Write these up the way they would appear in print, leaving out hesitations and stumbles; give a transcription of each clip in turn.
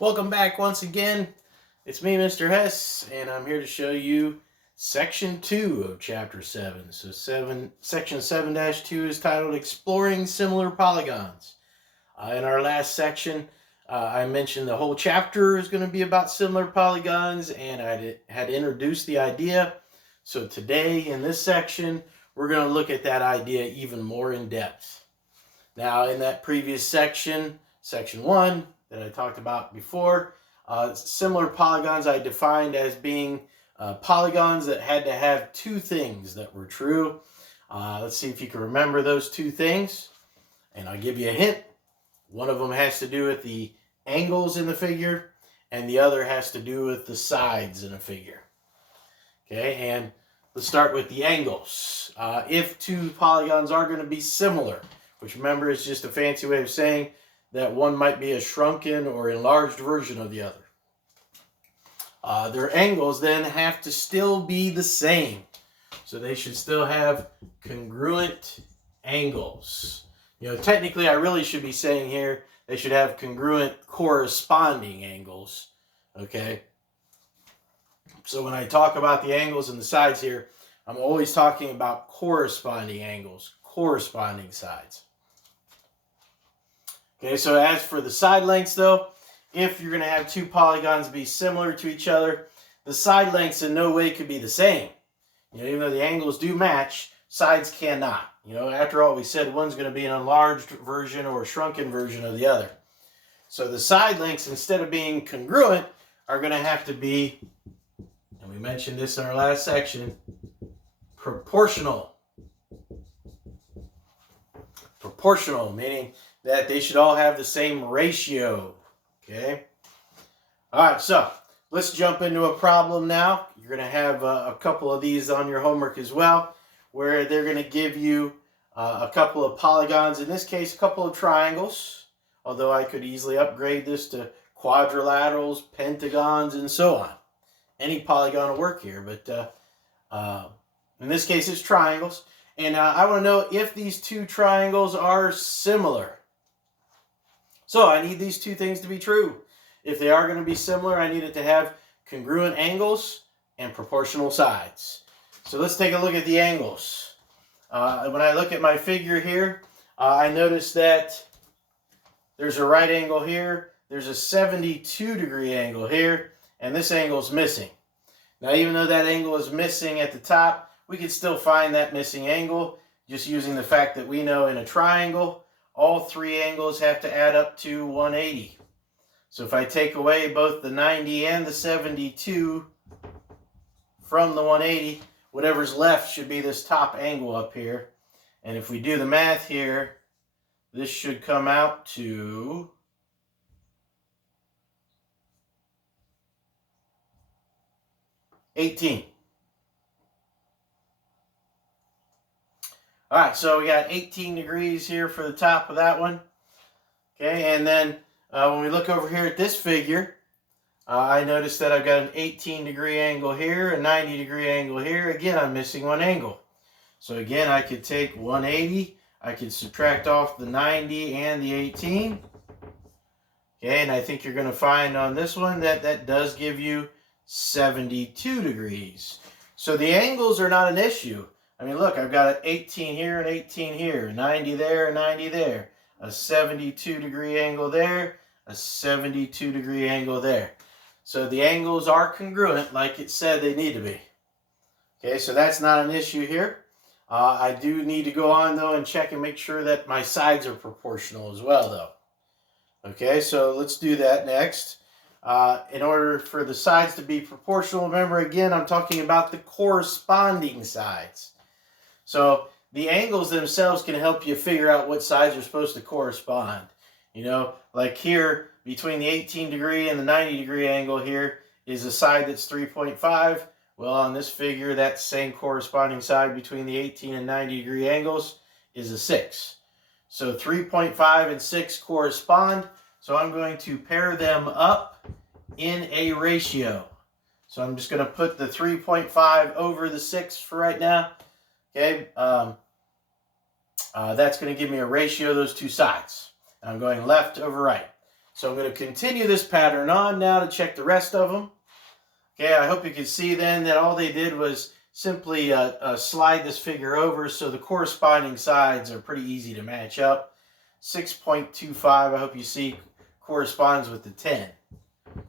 Welcome back once again. It's me, Mr. Hess, and I'm here to show you Section 2 of Chapter 7. So Section 7-2 is titled Exploring Similar Polygons. In our last section, I mentioned the whole chapter is going to be about similar polygons, and I had introduced the idea. So today, in this section, we're going to look at that idea even more in depth. Now, in that previous section, Section 1, that I talked about before, similar polygons I defined as being polygons that had to have two things that were true. Let's see if you can remember those two things. And I'll give you a hint. One of them has to do with the angles in the figure, and the other has to do with the sides in a figure. Okay, and let's start with the angles. If two polygons are going to be similar, which remember is just a fancy way of saying that one might be a shrunken or enlarged version of the other. Their angles then have to still be the same. So they should still have congruent angles. Technically I really should be saying here they should have congruent corresponding angles. Okay? So when I talk about the angles and the sides here, I'm always talking about corresponding angles, corresponding sides. Okay, so as for the side lengths though, if you're going to have two polygons be similar to each other, the side lengths in no way could be the same. Even though the angles do match, sides cannot. After all, we said one's going to be an enlarged version or a shrunken version of the other. So the side lengths, instead of being congruent, are going to have to be, and we mentioned this in our last section, proportional. Proportional, meaning that they should all have the same ratio. Okay? All right, so let's jump into a problem now. You're going to have a couple of these on your homework as well, where they're going to give you a couple of polygons. In this case, a couple of triangles, although I could easily upgrade this to quadrilaterals, pentagons, and so on. Any polygon will work here, but in this case, it's triangles. And I want to know if these two triangles are similar. So I need these two things to be true. If they are going to be similar, I need it to have congruent angles and proportional sides. So let's take a look at the angles. When I look at my figure here, I notice that there's a right angle here, there's a 72-degree angle here, and this angle is missing. Now, even though that angle is missing at the top, we can still find that missing angle just using the fact that we know in a triangle, all three angles have to add up to 180. So if I take away both the 90 and the 72 from the 180, whatever's left should be this top angle up here. And if we do the math here, this should come out to 18. All right, so we got 18 degrees here for the top of that one. Okay, and then when we look over here at this figure, I notice that I've got an 18-degree angle here, a 90-degree angle here. Again, I'm missing one angle. So again, I could take 180. I could subtract off the 90 and the 18. Okay, and I think you're going to find on this one that that does give you 72 degrees. So the angles are not an issue. I mean, look, I've got an 18 here and 18 here, a 90 there and 90 there, a 72-degree angle there, a 72-degree angle there. So the angles are congruent like it said they need to be. Okay, so that's not an issue here. I do need to go on, though, and check and make sure that my sides are proportional as well, though. Okay, so let's do that next. In order for the sides to be proportional, remember, again, I'm talking about the corresponding sides. So the angles themselves can help you figure out what sides are supposed to correspond. Like here, between the 18-degree and the 90-degree angle here is a side that's 3.5. Well, on this figure, that same corresponding side between the 18 and 90-degree angles is a 6. So 3.5 and 6 correspond. So I'm going to pair them up in a ratio. So I'm just going to put the 3.5 over the 6 for right now. Okay, that's going to give me a ratio of those two sides. I'm going left over right. So I'm going to continue this pattern on now to check the rest of them. Okay, I hope you can see then that all they did was simply slide this figure over, so the corresponding sides are pretty easy to match up. 6.25, I hope you see, corresponds with the 10.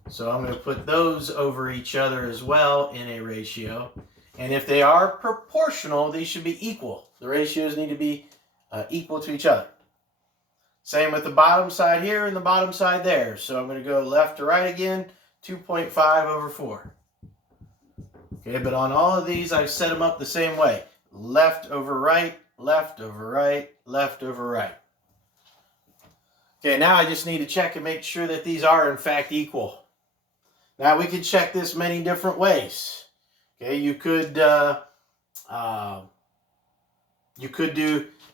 So I'm going to put those over each other as well in a ratio. And if they are proportional, they should be equal. The ratios need to be equal to each other. Same with the bottom side here and the bottom side there. So I'm going to go left to right again, 2.5 over 4. Okay, but on all of these, I've set them up the same way. Left over right, left over right, left over right. Okay, now I just need to check and make sure that these are in fact equal. Now we can check this many different ways. Okay, you could do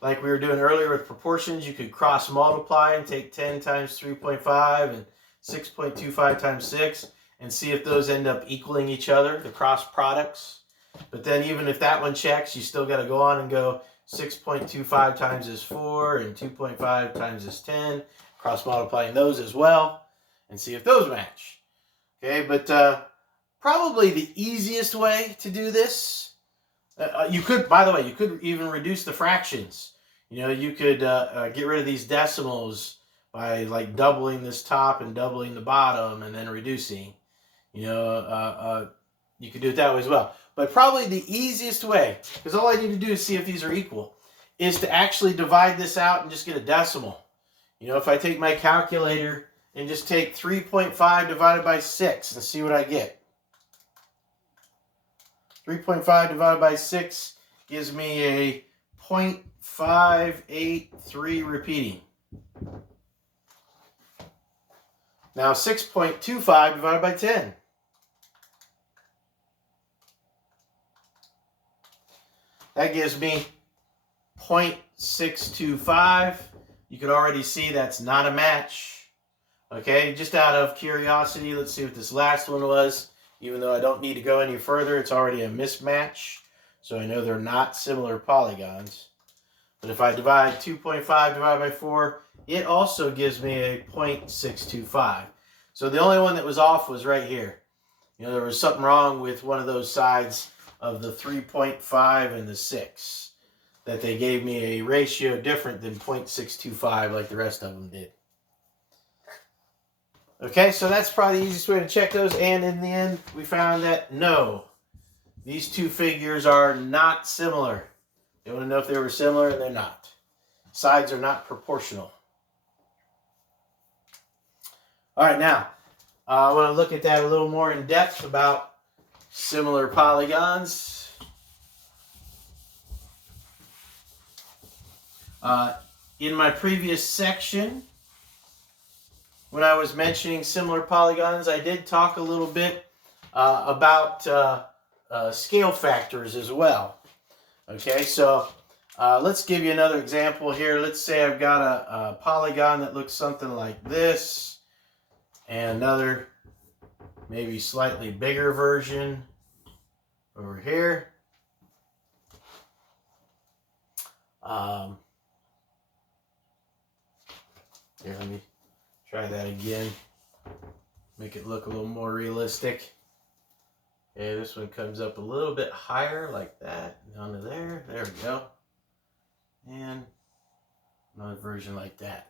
like we were doing earlier with proportions. You could cross multiply and take 10 times 3.5 and 6.25 times 6 and see if those end up equaling each other, the cross products. But then even if that one checks, you still got to go on and go 6.25 times is 4 and 2.5 times is 10, cross multiplying those as well and see if those match. Okay, but probably the easiest way to do this, you could, by the way, you could even reduce the fractions. You know, you could get rid of these decimals by like doubling this top and doubling the bottom and then reducing. You know, you could do it that way as well. But probably the easiest way, because all I need to do is see if these are equal, is to actually divide this out and just get a decimal. You know, if I take my calculator and just take 3.5 divided by 6 and see what I get. 3.5 divided by 6 gives me a 0.583 repeating. Now 6.25 divided by 10. That gives me 0.625. You could already see that's not a match. Okay, just out of curiosity, let's see what this last one was. Even though I don't need to go any further, it's already a mismatch. So I know they're not similar polygons. But if I divide 2.5 divided by 4, it also gives me a 0.625. So the only one that was off was right here. You know, there was something wrong with one of those sides of the 3.5 and the 6. That they gave me a ratio different than 0.625 like the rest of them did. Okay, so that's probably the easiest way to check those. And in the end, we found that no, these two figures are not similar. You want to know if they were similar, and they're not. Sides are not proportional. All right, now, I want to look at that a little more in depth about similar polygons. In my previous section, when I was mentioning similar polygons, I did talk a little bit about scale factors as well. Okay, so let's give you another example here. Let's say I've got a polygon that looks something like this, and another maybe slightly bigger version over here. Here, let me try that again. Make it look a little more realistic. Okay, this one comes up a little bit higher like that. Down to there. There we go. And another version like that.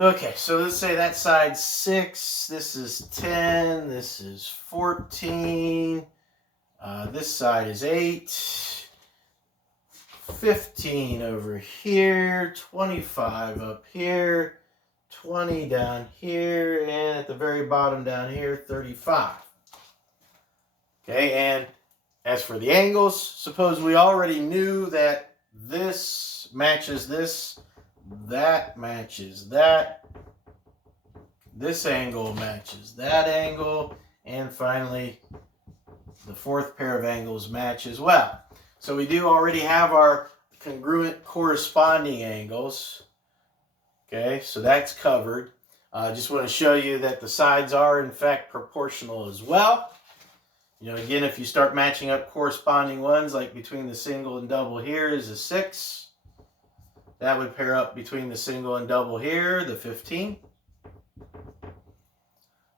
Okay, so let's say that side's 6. This is 10. This is 14. This side is 8. 15 over here, 25 up here, 20 down here, and at the very bottom down here, 35. Okay, and as for the angles, suppose we already knew that this matches this, that matches that, this angle matches that angle, and finally, the fourth pair of angles match as well. So we do already have our congruent corresponding angles. Okay, so that's covered. I just want to show you that the sides are in fact proportional as well. You know, again, if you start matching up corresponding ones, like between the single and double here is a 6. that would pair up between the single and double here, the 15.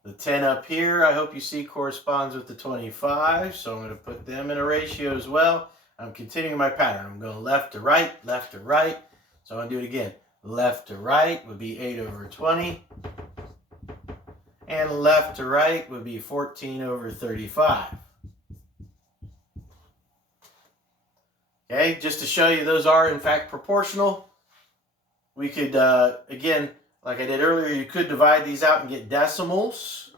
The 10 up here, I hope you see, corresponds with the 25, so I'm going to put them in a ratio as well. I'm continuing my pattern. I'm going left to right, so I'm going to do it again. Left to right would be 8 over 20, and left to right would be 14 over 35. Okay, just to show you those are in fact proportional, we could, again, like I did earlier, you could divide these out and get decimals.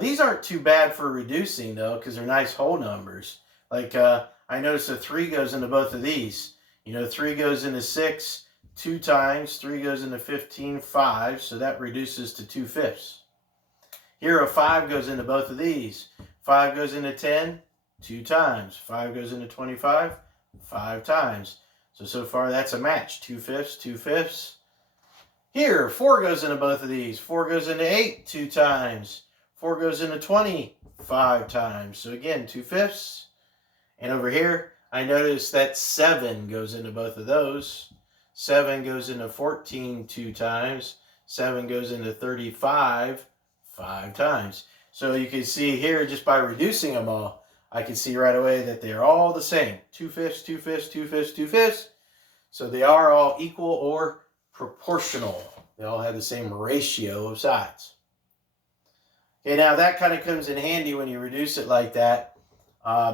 These aren't too bad for reducing though, because they're nice whole numbers. Like I noticed a 3 goes into both of these. 3 goes into 6 2 times, 3 goes into 15 5, so that reduces to 2/5. Here a 5 goes into both of these. 5 goes into 10 2 times. 5 goes into 25 5 times. So far that's a match. 2/5, 2/5. Here, 4 goes into both of these. 4 goes into 8 2 times. 4 goes into 20 5 times. So again, 2/5. And over here, I noticed that 7 goes into both of those. 7 goes into 14 2 times. 7 goes into 35 5 times. So you can see here, just by reducing them all, I can see right away that they're all the same. 2/5, 2/5, 2/5, 2/5. So they are all equal or proportional. They all have the same ratio of sides. Okay, now that kind of comes in handy when you reduce it like that,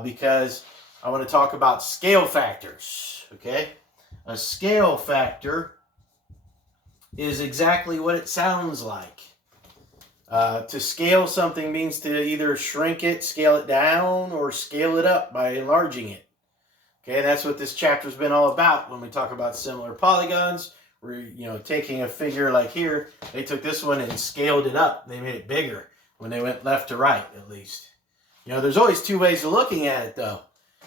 because I want to talk about scale factors. Okay, a scale factor is exactly what it sounds like. To scale something means to either shrink it, scale it down, or scale it up by enlarging it. Okay, that's what this chapter's been all about. When we talk about similar polygons, we're taking a figure like here. They took this one and scaled it up. They made it bigger when they went left to right, at least. There's always two ways of looking at it, though.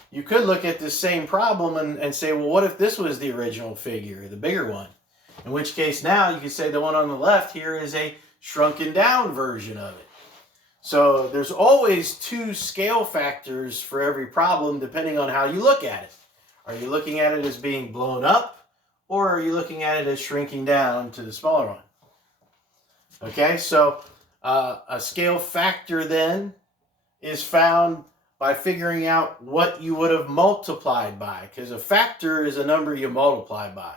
You could look at this same problem and say, well, what if this was the original figure, the bigger one? In which case now you could say the one on the left here is a shrunken down version of it. So there's always two scale factors for every problem depending on how you look at it. Are you looking at it as being blown up, or are you looking at it as shrinking down to the smaller one? Okay, so a scale factor then is found by figuring out what you would have multiplied by, because a factor is a number you multiply by.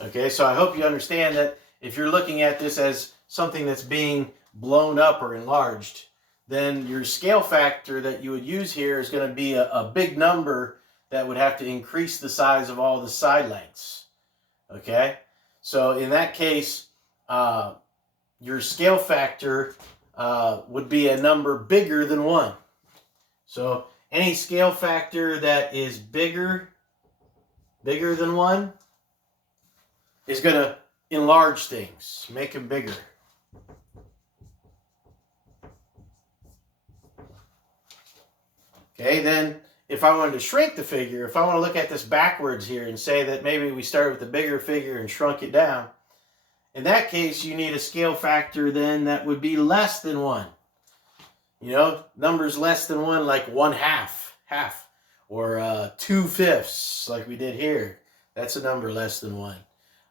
Okay, so I hope you understand that if you're looking at this as something that's being blown up or enlarged, then your scale factor that you would use here is going to be a big number that would have to increase the size of all the side lengths. Okay, so in that case, your scale factor would be a number bigger than 1. So any scale factor that is bigger than 1 is going to enlarge things, make them bigger. Okay, then if I wanted to shrink the figure, if I want to look at this backwards here and say that maybe we started with the bigger figure and shrunk it down, in that case you need a scale factor then that would be less than 1. Numbers less than 1, like 1/2, or 2/5 like we did here. That's a number less than 1.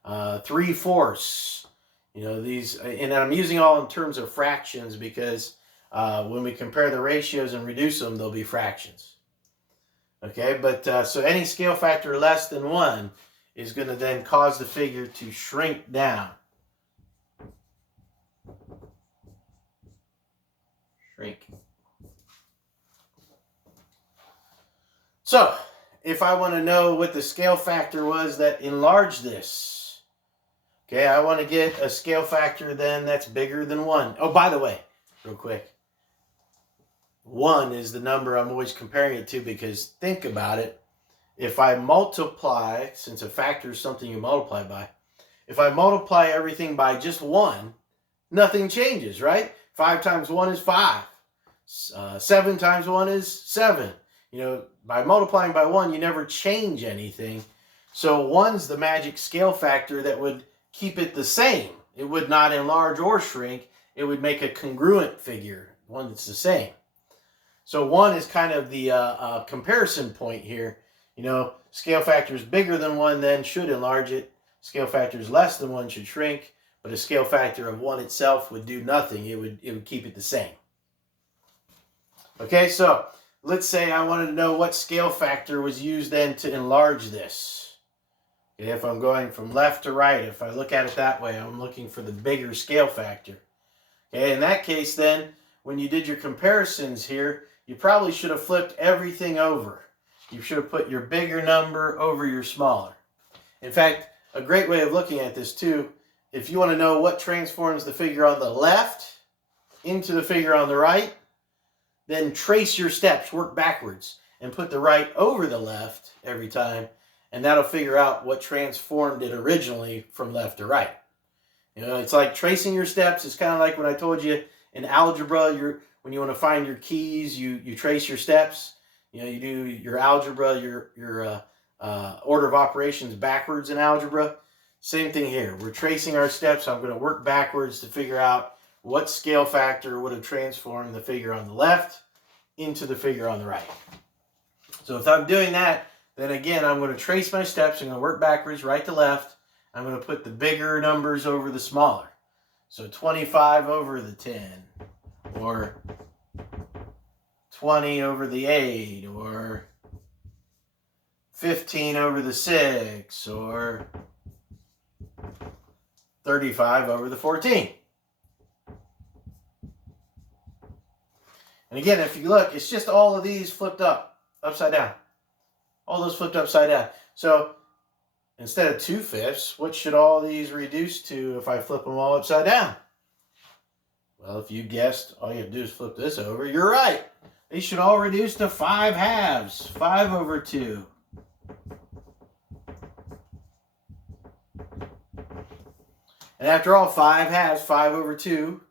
3/4. These, and I'm using all in terms of fractions because when we compare the ratios and reduce them, they'll be fractions. Okay, but so any scale factor less than 1 is going to then cause the figure to shrink down. Shrink. So, if I want to know what the scale factor was that enlarged this, okay, I want to get a scale factor then that's bigger than 1. Oh, by the way, real quick, 1 is the number I'm always comparing it to, because think about it. If I multiply, since a factor is something you multiply by, if I multiply everything by just 1, nothing changes, right? 5 times 1 is 5. 7 times 1 is 7. By multiplying by 1, you never change anything. So 1's the magic scale factor that would keep it the same. It would not enlarge or shrink. It would make a congruent figure, one that's the same. So 1 is kind of the comparison point here. Scale factor is bigger than 1, then should enlarge it. Scale factors less than 1 should shrink, but a scale factor of 1 itself would do nothing. It would keep it the same. Okay, so let's say I wanted to know what scale factor was used then to enlarge this. Okay, if I'm going from left to right, if I look at it that way, I'm looking for the bigger scale factor. Okay, in that case then, when you did your comparisons here, you probably should have flipped everything over. You should have put your bigger number over your smaller. In fact, a great way of looking at this too, if you want to know what transforms the figure on the left into the figure on the right, then trace your steps, work backwards, and put the right over the left every time, and that'll figure out what transformed it originally from left to right. You know, it's like tracing your steps. It's kind of like when I told you in algebra, when you want to find your keys, you trace your steps. You know, you do your algebra, your order of operations backwards in algebra. Same thing here. We're tracing our steps. I'm going to work backwards to figure out what scale factor would have transformed the figure on the left into the figure on the right. So if I'm doing that, then again, I'm going to trace my steps. I'm going to work backwards, right to left. I'm going to put the bigger numbers over the smaller. So 25 over the 10, or 20 over the 8, or 15 over the 6, or 35 over the 14. And again, if you look, it's just all of these flipped upside down. All those flipped upside down. So instead of 2/5, what should all these reduce to if I flip them all upside down? Well, if you guessed, all you have to do is flip this over. You're right. They should all reduce to 5/2. 5 over 2. And after all, 5/2, 5 over 2.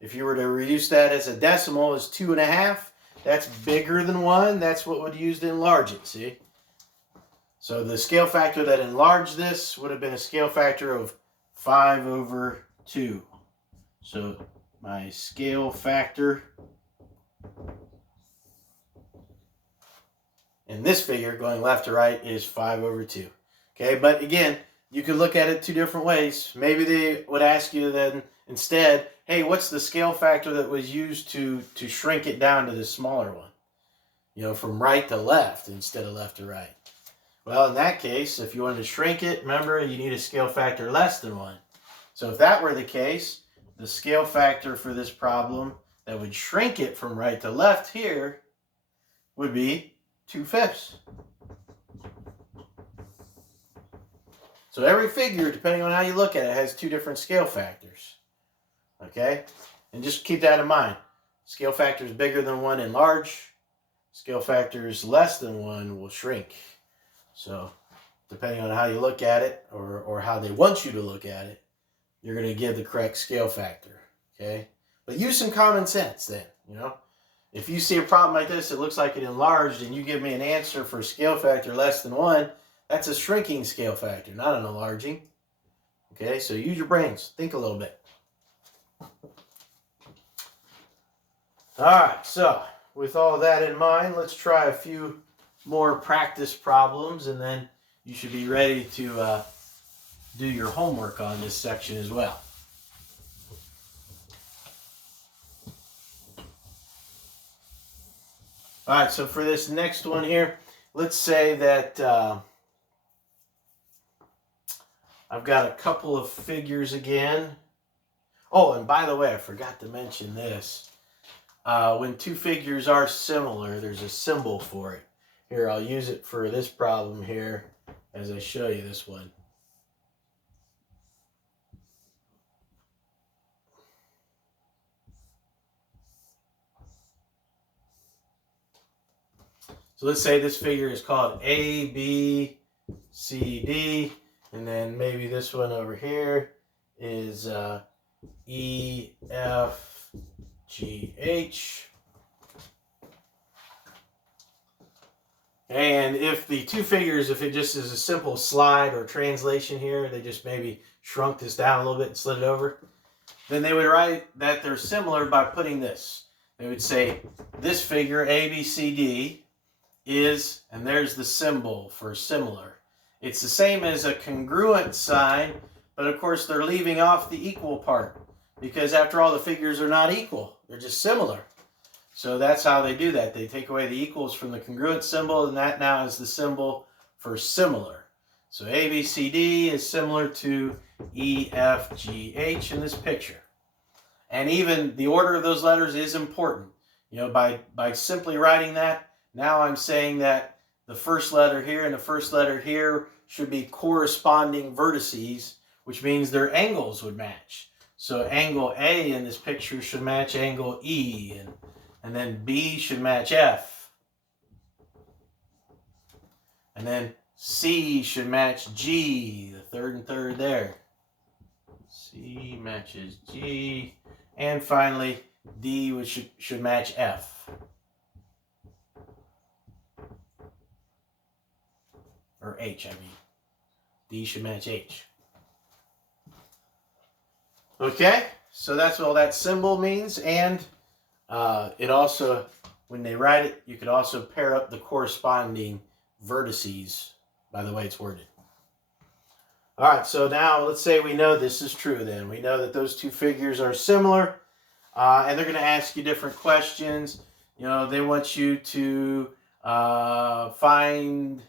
If you were to reduce that as a decimal, is 2.5. That's bigger than 1. That's what would use to enlarge it, see? So the scale factor that enlarged this would have been a scale factor of 5 over 2. So my scale factor in this figure, going left to right, is 5 over 2. Okay, but again, you could look at it two different ways. Maybe they would ask you then instead, hey, what's the scale factor that was used to shrink it down to the smaller one? You know, from right to left instead of left to right. Well, in that case, if you wanted to shrink it, remember, you need a scale factor less than 1. So if that were the case, the scale factor for this problem that would shrink it from right to left here would be 2/5. So every figure, depending on how you look at it, has two different scale factors. Okay? And just keep that in mind. Scale factors bigger than 1 enlarge. Scale factors less than 1 will shrink. So depending on how you look at it, or how they want you to look at it, you're going to give the correct scale factor. Okay? But use some common sense then, you know. If you see a problem like this, it looks like it enlarged, and you give me an answer for scale factor less than 1, that's a shrinking scale factor, not an enlarging. Okay, so use your brains. Think a little bit. All right, so with all that in mind, let's try a few more practice problems, and then you should be ready to do your homework on this section as well. All right, so for this next one here, let's say that I've got a couple of figures again. Oh, and by the way, I forgot to mention this. When two figures are similar, there's a symbol for it. Here, I'll use it for this problem here as I show you this one. So let's say this figure is called A, B, C, D, and then maybe this one over here is E, F, G, H. And if the two figures, if it just is a simple slide or translation here, they just maybe shrunk this down a little bit and slid it over, then they would write that they're similar by putting this. They would say this figure, A, B, C, D, is, and there's the symbol for similar. It's the same as a congruent sign, but of course they're leaving off the equal part because after all, the figures are not equal. They're just similar. So that's how they do that. They take away the equals from the congruent symbol, and that now is the symbol for similar. So A, B, C, D is similar to E, F, G, H in this picture. And even the order of those letters is important. You know, by simply writing that, now I'm saying that the first letter here and the first letter here should be corresponding vertices, which means their angles would match. So angle A in this picture should match angle E, and then B should match F. And then C should match G, the third and third there. C matches G. And finally, D should match F. Or H, I mean. D should match H. Okay, so that's what all that symbol means. And it also, when they write it, you could also pair up the corresponding vertices by the way it's worded. All right, so now let's say we know this is true then. We know that those two figures are similar, and they're going to ask you different questions. You know, they want you to find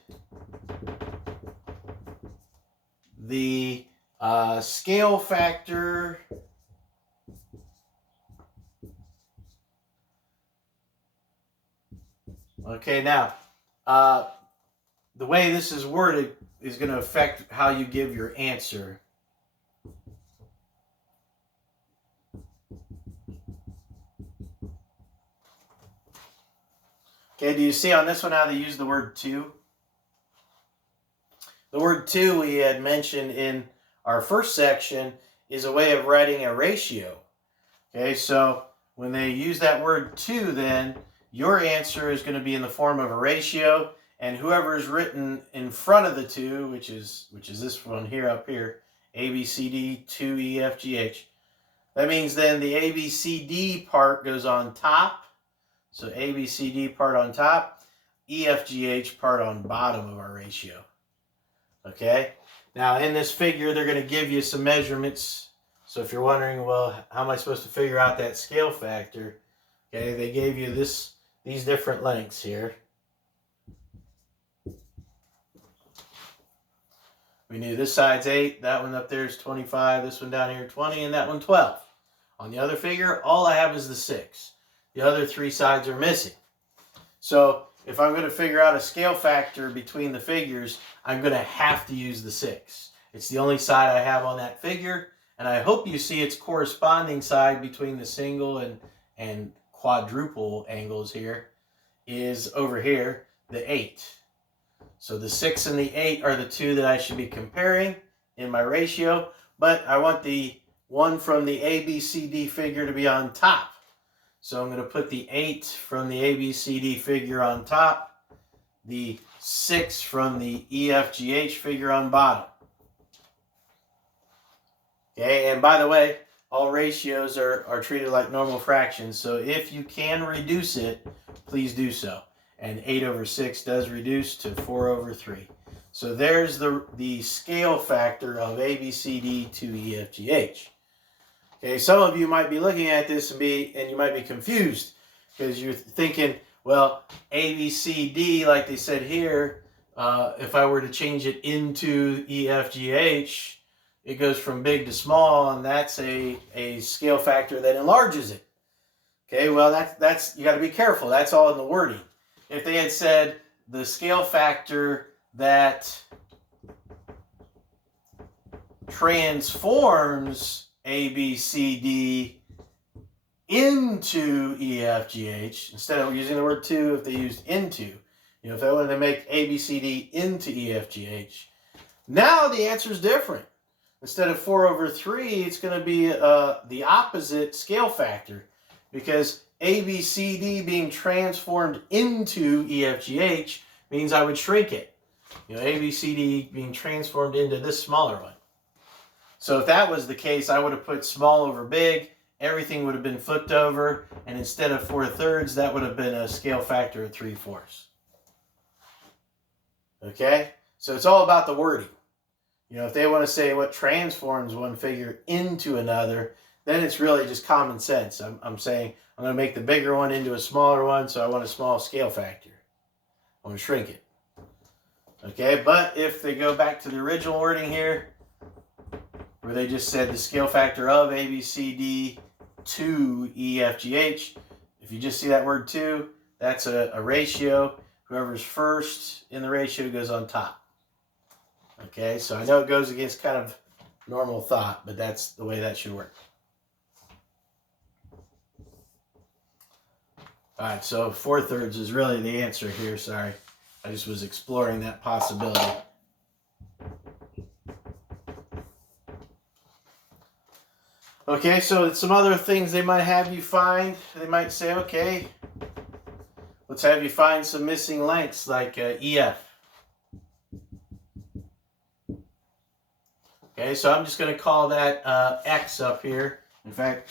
the scale factor Okay, now, the way this is worded is going to affect how you give your answer. Okay, do you see on this one how they use the word to? The word to we had mentioned in our first section is a way of writing a ratio. Okay, so when they use that word to, then your answer is going to be in the form of a ratio, and whoever is written in front of the two, which is this one here up here, A, B, C, D, 2, E, F, G, H. That means then the A, B, C, D part goes on top. So A, B, C, D part on top, E, F, G, H part on bottom of our ratio. Okay? Now in this figure, they're going to give you some measurements. So if you're wondering, well, how am I supposed to figure out that scale factor? Okay, they gave you these different lengths here. We knew this side's 8, that one up there is 25, this one down here 20, and that one 12. On the other figure, all I have is the 6. The other 3 sides are missing. So if I'm going to figure out a scale factor between the figures, I'm going to have to use the 6. It's the only side I have on that figure, and I hope you see its corresponding side between the single and quadruple angles here is over here, the 8. So the 6 and the 8 are the two that I should be comparing in my ratio, but I want the one from the ABCD figure to be on top. So I'm going to put the 8 from the ABCD figure on top, the 6 from the EFGH figure on bottom. Okay, and by the way, all ratios are treated like normal fractions, so if you can reduce it, please do so. And 8 over 6 does reduce to 4 over 3. So there's the scale factor of ABCD to EFGH. Okay, some of you might be looking at this and you might be confused because you're thinking, well, ABCD, like they said here, if I were to change it into EFGH, it goes from big to small, and that's a scale factor that enlarges it. Okay, well, that's you got to be careful. That's all in the wording. If they had said the scale factor that transforms ABCD into EFGH, instead of using the word to, if they used into, if I wanted to make ABCD into EFGH, now the answer is different. Instead of 4 over 3, it's going to be the opposite scale factor, because ABCD being transformed into EFGH means I would shrink it. ABCD being transformed into this smaller one. So if that was the case, I would have put small over big, everything would have been flipped over, and instead of 4/3, that would have been a scale factor of 3/4. Okay? So it's all about the wording. You know, if they want to say what transforms one figure into another, then it's really just common sense. I'm saying I'm going to make the bigger one into a smaller one, so I want a small scale factor. I want to shrink it. Okay, but if they go back to the original wording here, where they just said the scale factor of A, B, C, D, 2, E, F, G, H, if you just see that word 2, that's a ratio. Whoever's first in the ratio goes on top. Okay, so I know it goes against kind of normal thought, but that's the way that should work. All right, so 4/3 is really the answer here. Sorry, I just was exploring that possibility. Okay, so some other things they might have you find. They might say, okay, let's have you find some missing lengths like EF. Okay, so I'm just going to call that X up here. In fact,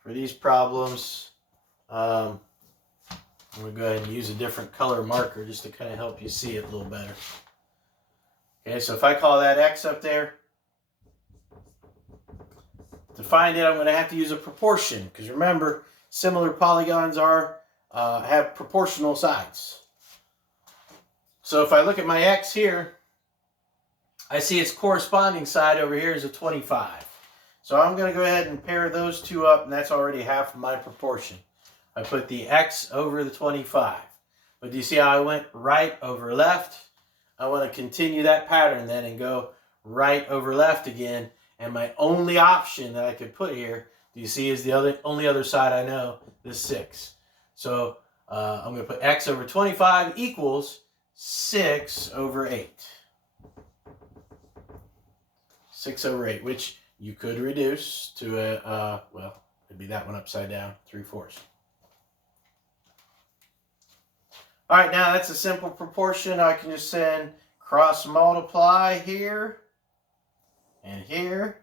for these problems, I'm going to go ahead and use a different color marker just to kind of help you see it a little better. Okay, so if I call that X up there, to find it, I'm going to have to use a proportion, because remember, similar polygons have proportional sides. So if I look at my X here, I see its corresponding side over here is a 25. So I'm going to go ahead and pair those two up, and that's already half of my proportion. I put the X over the 25. But do you see how I went right over left? I want to continue that pattern then and go right over left again. And my only option that I could put here, do you see, is the only other side I know, this 6. So I'm going to put X over 25 equals 6 over 8. 6 over 8, which you could reduce to a, well, it'd be that one upside down, 3/4. All right, now that's a simple proportion. I can just send cross multiply here and here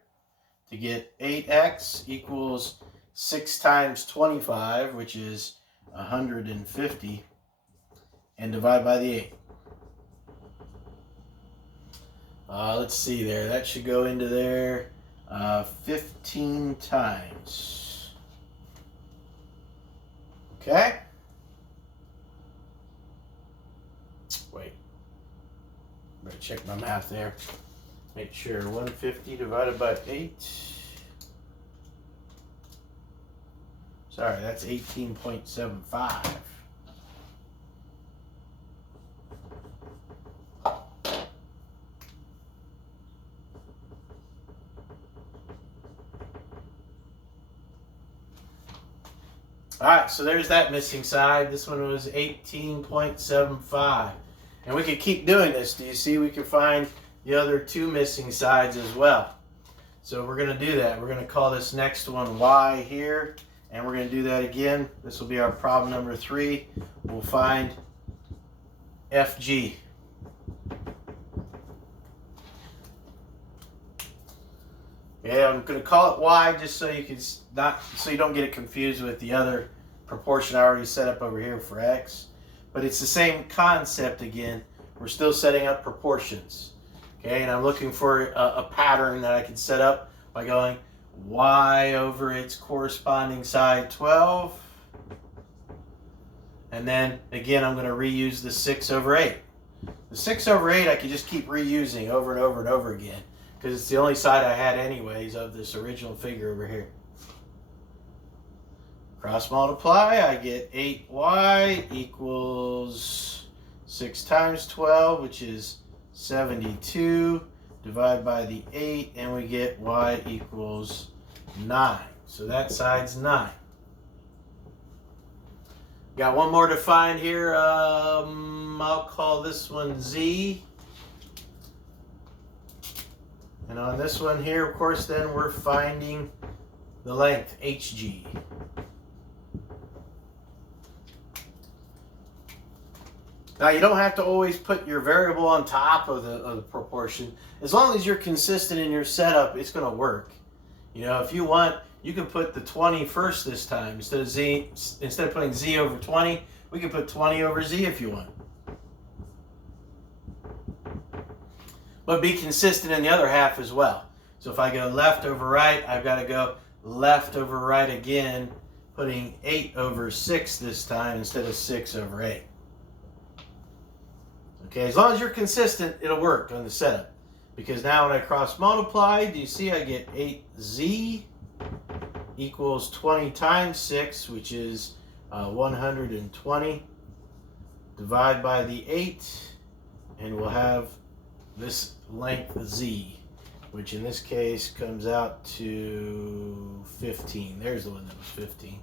to get 8x equals 6 times 25, which is 150, and divide by the 8. Let's see there. That should go into there 15 times. Okay? Wait. Better check my math there. Make sure 150 divided by 8. Sorry, that's 18.75. All right, so there's that missing side. This one was 18.75. And we could keep doing this. Do you see we can find the other 2 missing sides as well? So we're going to do that. We're going to call this next one Y here. And we're going to do that again. This will be our problem number 3. We'll find FG. Okay, I'm going to call it Y just so you can so you don't get it confused with the other proportion I already set up over here for X. But it's the same concept again. We're still setting up proportions. Okay, and I'm looking for a pattern that I can set up by going Y over its corresponding side 12. And then again, I'm going to reuse the 6 over 8. The 6 over 8 I can just keep reusing over and over and over again, because it's the only side I had anyways of this original figure over here. Cross multiply, I get 8y equals 6 times 12, which is 72. Divide by the 8, and we get y equals 9. So that side's 9. Got one more to find here. I'll call this one Z. And on this one here, of course, then we're finding the length, HG. Now, you don't have to always put your variable on top of the proportion. As long as you're consistent in your setup, it's going to work. You know, if you want, you can put the 20 first this time. Instead of putting Z over 20, we can put 20 over Z if you want. but be consistent in the other half as well. So if I go left over right, I've got to go left over right again, putting 8 over 6 this time instead of 6 over 8. Okay, as long as you're consistent, it'll work on the setup. Because now when I cross multiply, do you see I get 8z equals 20 times 6, which is 120. Divide by the 8, and we'll have this length z, which in this case comes out to 15. There's the one that was 15.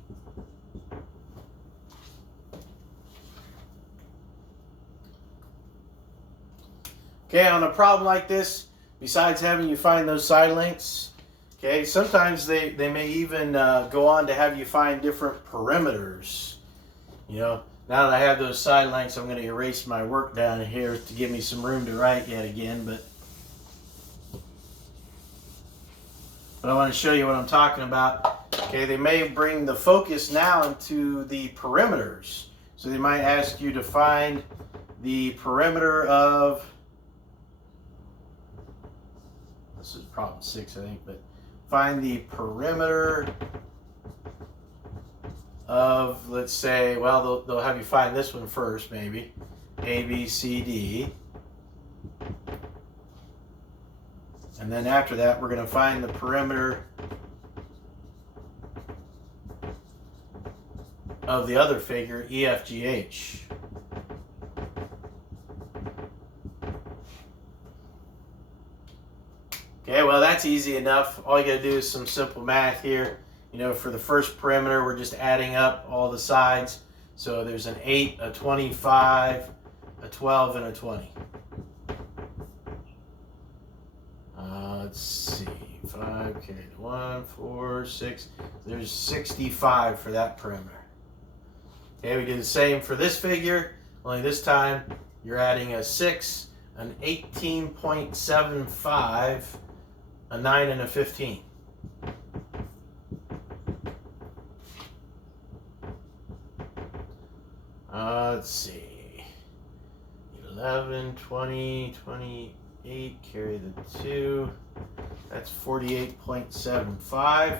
Okay, on a problem like this, besides having you find those side lengths, okay, sometimes they may even go on to have you find different perimeters. You know, now that I have those side lengths, I'm going to erase my work down here to give me some room to write yet again, but I want to show you what I'm talking about. Okay, they may bring the focus now into the perimeters. So they might ask you to find the perimeter of, this is problem 6, I think, but find the perimeter of, let's say, well, they'll have you find this one first, maybe, A, B, C, D. And then after that, we're going to find the perimeter of the other figure, E, F, G, H. Okay, well, that's easy enough. All you got to do is some simple math here. You know, for the first perimeter, we're just adding up all the sides. So there's an 8, a 25, a 12, and a 20. Let's see, 5 carry the 1, 4, 6. There's 65 for that perimeter. Okay, we do the same for this figure, only this time you're adding a 6, an 18.75, a 9, and a 15. Let's see, 11, 20, 28, carry the 2, that's 48.75.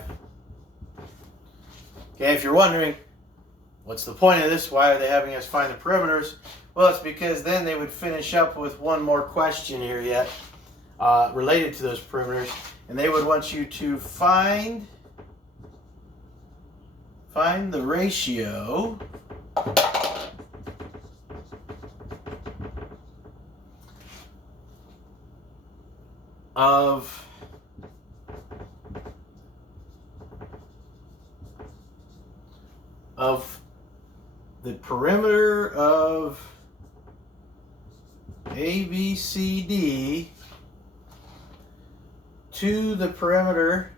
Okay, if you're wondering, what's the point of this? Why are they having us find the perimeters? Well, it's because then they would finish up with one more question here yet related to those perimeters, and they would want you to find the ratio of the perimeter of A, B, C, D to the perimeter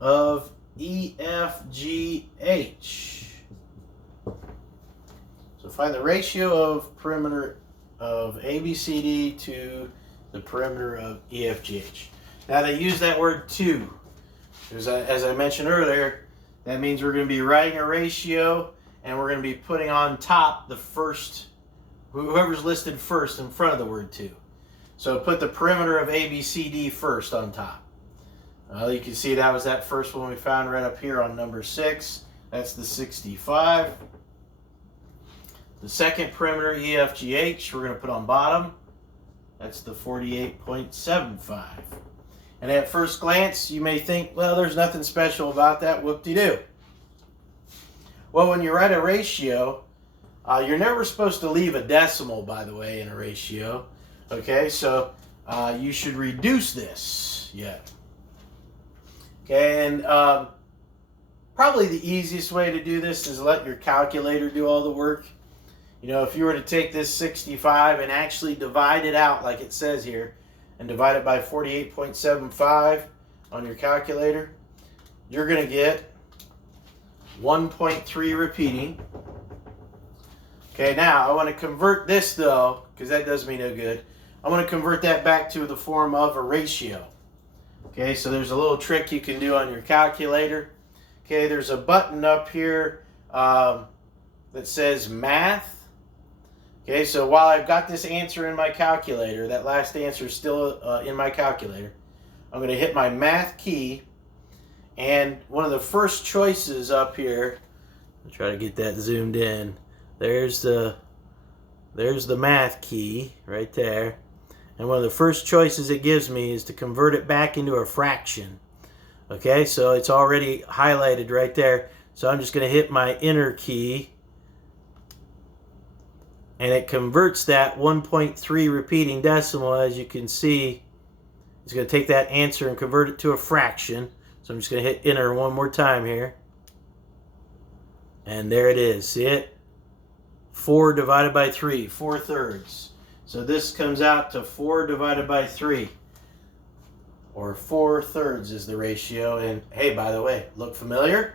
of E, F, G, H. So find the ratio of perimeter of A, B, C, D to the perimeter of E, F, G, H. Now they use that word to. As I mentioned earlier, that means we're going to be writing a ratio and we're going to be putting on top the first, whoever's listed first in front of the word to. So put the perimeter of A, B, C, D first on top. You can see that was that first one we found right up here on number 6. That's the 65. The second perimeter, E, F, G, H, we're going to put on bottom. That's the 48.75. And at first glance, you may think, well, there's nothing special about that, whoop-de-doo. Well, when you write a ratio, you're never supposed to leave a decimal, by the way, in a ratio. Okay, so you should reduce this. Yeah. Okay, and probably the easiest way to do this is let your calculator do all the work. You know, if you were to take this 65 and actually divide it out like it says here, and divide it by 48.75 on your calculator, you're going to get 1.3 repeating. Okay, now I want to convert this though, because that does me no good. I want to convert that back to the form of a ratio. Okay, so there's a little trick you can do on your calculator. Okay, there's a button up here that says math. Okay, so while I've got this answer in my calculator, that last answer is still in my calculator, I'm going to hit my math key, and one of the first choices up here, I'll try to get that zoomed in, there's the math key right there, and one of the first choices it gives me is to convert it back into a fraction. Okay, so it's already highlighted right there, so I'm just going to hit my enter key, and it converts that 1.3 repeating decimal. As you can see, it's going to take that answer and convert it to a fraction. So I'm just going to hit enter one more time here. And there it is. See it? 4 divided by 3, 4/3. So this comes out to 4 divided by 3. Or 4/3 is the ratio. And hey, by the way, look familiar?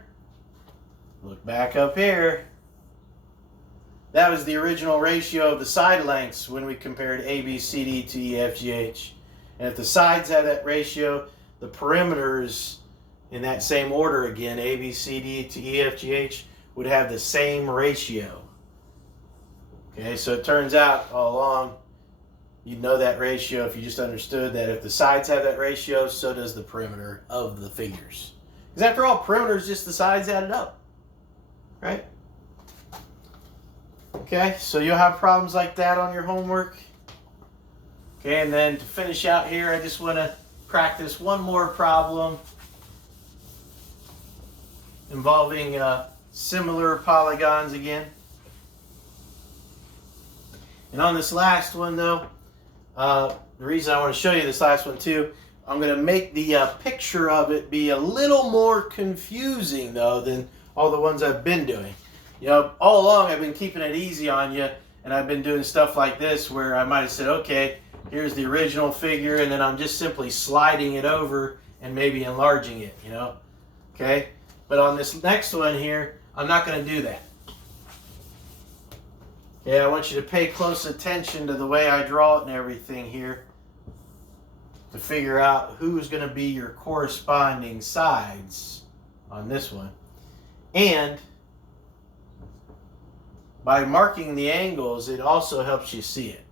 Look back up here. That was the original ratio of the side lengths when we compared A, B, C, D to E, F, G, H. And if the sides had that ratio, the perimeters in that same order again, A, B, C, D to E, F, G, H, would have the same ratio. Okay, so it turns out all along, you'd know that ratio if you just understood that if the sides have that ratio, so does the perimeter of the figures. Because after all, perimeter is just the sides added up, right? Okay, so you'll have problems like that on your homework. Okay, and then to finish out here, I just want to practice one more problem involving similar polygons again. And on this last one, though, the reason I want to show you this last one too, I'm going to make the picture of it be a little more confusing, though, than all the ones I've been doing. You know, all along I've been keeping it easy on you, and I've been doing stuff like this where I might have said, okay, here's the original figure, and then I'm just simply sliding it over and maybe enlarging it, you know, okay? But on this next one here, I'm not going to do that. Okay, I want you to pay close attention to the way I draw it and everything here to figure out who's going to be your corresponding sides on this one. And by marking the angles, it also helps you see it.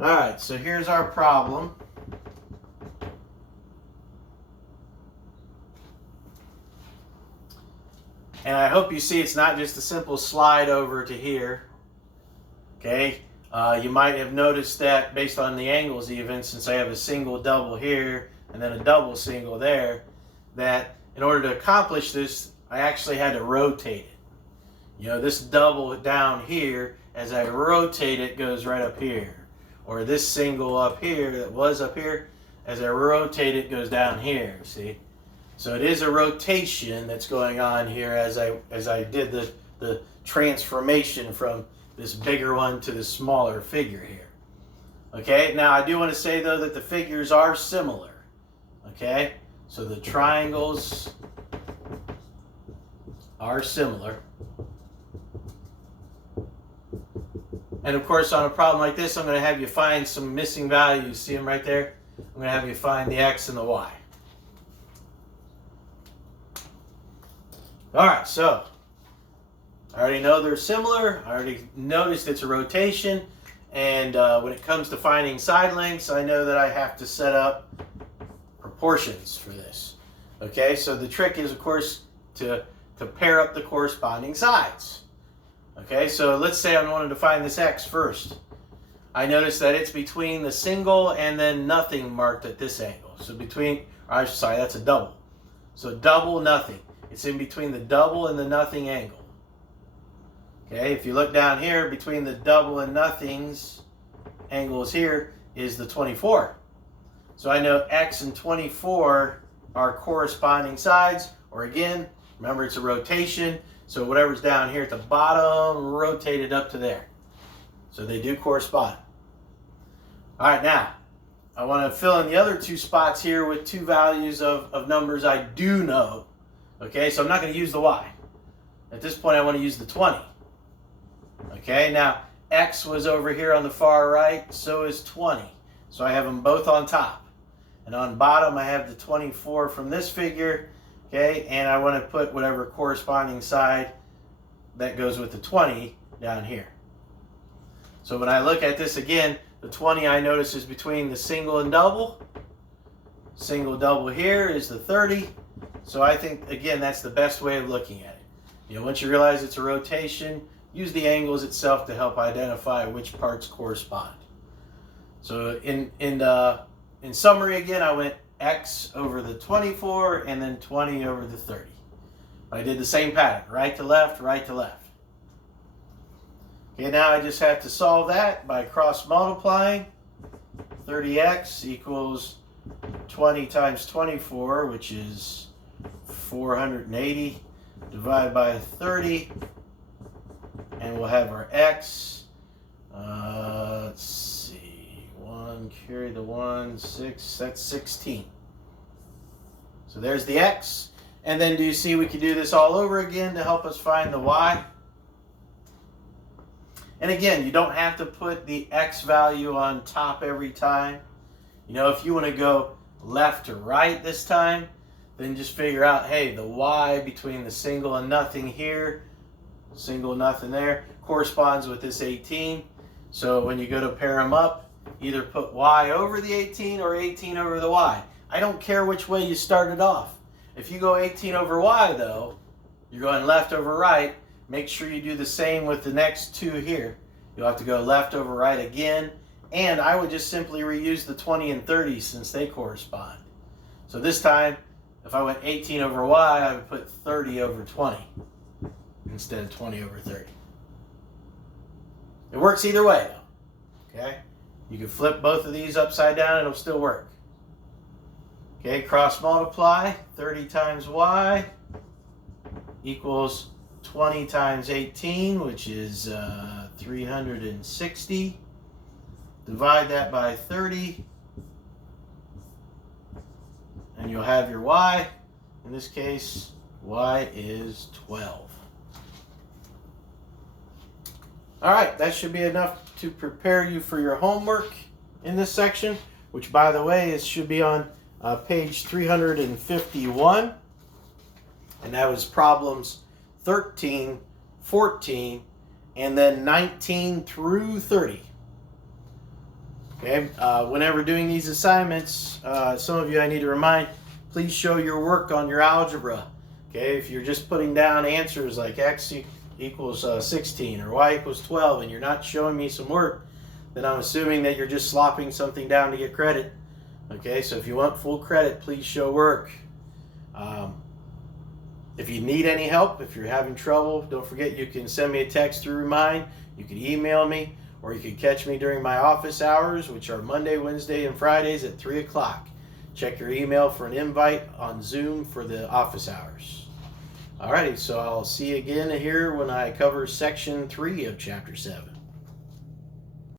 All right, so here's our problem. And I hope you see it's not just a simple slide over to here. Okay, you might have noticed that based on the angles even, since I have a single double here and then a double single there, that in order to accomplish this, I actually had to rotate it. You know, this double down here, as I rotate it, goes right up here. Or this single up here that was up here, as I rotate it, goes down here, see? So it is a rotation that's going on here as I did the transformation from this bigger one to the smaller figure here. Okay, now I do want to say though that the figures are similar. Okay, so the triangles are similar. And of course on a problem like this, I'm going to have you find some missing values. See them right there? I'm going to have you find the X and the Y. Alright, so I already know they're similar. I already noticed it's a rotation. And when it comes to finding side lengths, I know that I have to set up proportions for this. Okay, so the trick is, of course, to pair up the corresponding sides. Okay, so let's say I wanted to find this X first. I notice that it's between the single and then nothing marked at this angle. So between, or sorry, that's a double. So double, nothing. It's in between the double and the nothing angle. Okay, if you look down here, between the double and nothings angles here is the 24. So I know X and 24 are corresponding sides, or again, remember it's a rotation, so whatever's down here at the bottom, rotate it up to there. So they do correspond. All right, now, I want to fill in the other two spots here with two values of numbers I do know. Okay, so I'm not going to use the Y. At this point, I want to use the 20. Okay, now, X was over here on the far right, so is 20. So I have them both on top. And on bottom I have the 24 from this figure, okay, and I want to put whatever corresponding side that goes with the 20 down here. So when I look at this again, the 20 I notice is between the single and double. Single double here is the 30. So I think, again, that's the best way of looking at it. You know, once you realize it's a rotation, use the angles itself to help identify which parts correspond. So in summary, again, I went X over the 24 and then 20 over the 30. I did the same pattern, right to left, right to left. Okay, now I just have to solve that by cross multiplying. 30x equals 20 times 24, which is 480, divided by 30, and we'll have our x. Let's see, 1, carry the 1, 6, that's 16. So there's the x. And then do you see we could do this all over again to help us find the y? And again, you don't have to put the x value on top every time. You know, if you want to go left to right this time, then just figure out, hey, the y between the single and nothing here, single nothing there, corresponds with this 18. So when you go to pair them up, either put y over the 18 or 18 over the y. I don't care which way you started off. If you go 18 over y, though, you're going left over right. Make sure you do the same with the next two here. You'll have to go left over right again. And I would just simply reuse the 20 and 30 since they correspond. So this time, if I went 18 over y, I would put 30 over 20 instead of 20 over 30. It works either way, though. Okay? You can flip both of these upside down, it'll still work. Okay, cross multiply, 30 times y equals 20 times 18, which is 360. Divide that by 30, and you'll have your y. In this case, y is 12. All right, that should be enough to prepare you for your homework in this section, which, by the way, should be on page 351. And that was problems 13, 14, and then 19 through 30. Okay, whenever doing these assignments, some of you I need to remind, please show your work on your algebra. Okay, if you're just putting down answers like x equals 16 or y equals 12 and you're not showing me some work, then I'm assuming that you're just slopping something down to get credit. Okay, so if you want full credit, please show work. If you need any help, if you're having trouble, don't forget you can send me a text to remind. You can email me, or you can catch me during my office hours, which are Monday, Wednesday, and Fridays at 3 o'clock. Check your email for an invite on Zoom for the office hours. Alrighty, so I'll see you again here when I cover section 3 of chapter 7.